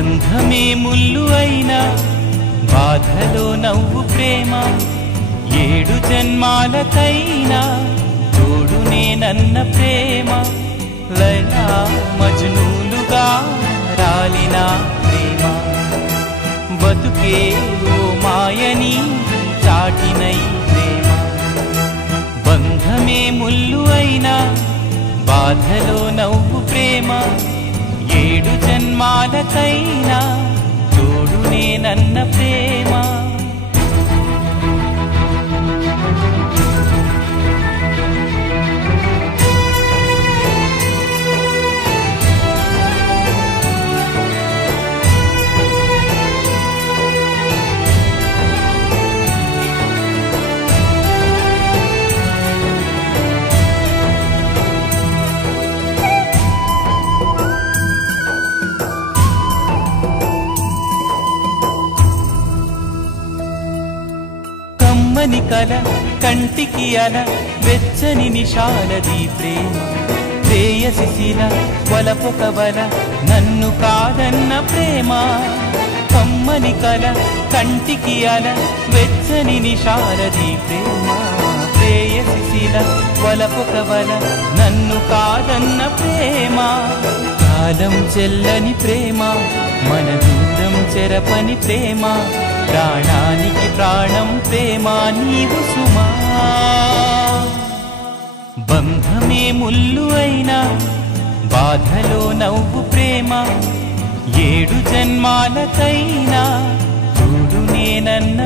బంధమే ముల్లు అయినా బాధలో నవ్వు ప్రేమ 7 జన్మాలకైనా తోడునే నన్న ప్రేమ లైలా మజ్నూలుగా రాలిన ప్రేమ బతుకే ఓ మాయని చాటినై ప్రేమ బంధమే ముల్లు అయినా బాధలో నవ్వు ప్రేమ 7 జన్మాలకైనా తోడునే నన్న ప్రేమ కమ్మని కల కంటికి అల వెచ్చని నిషాలది ప్రేమ ప్రేయసి శిల వలపొక వల నన్ను కాదన్న ప్రేమ కమ్మని కల కంటికి అల వెచ్చని నిషాలది ప్రేమ ప్రేయసి శిల వలపొక వల నన్ను కాదన్న ప్రేమ కాలం చెల్లని ప్రేమ మన దూరం చెరపని ప్రేమ ప్రాణానికి ప్రాణం ప్రేమ నీవు సుమా బంధమే ముల్లు అయినా బాధలో నవ్వు ప్రేమ 7 జన్మాలకైనా తోడునే నన్న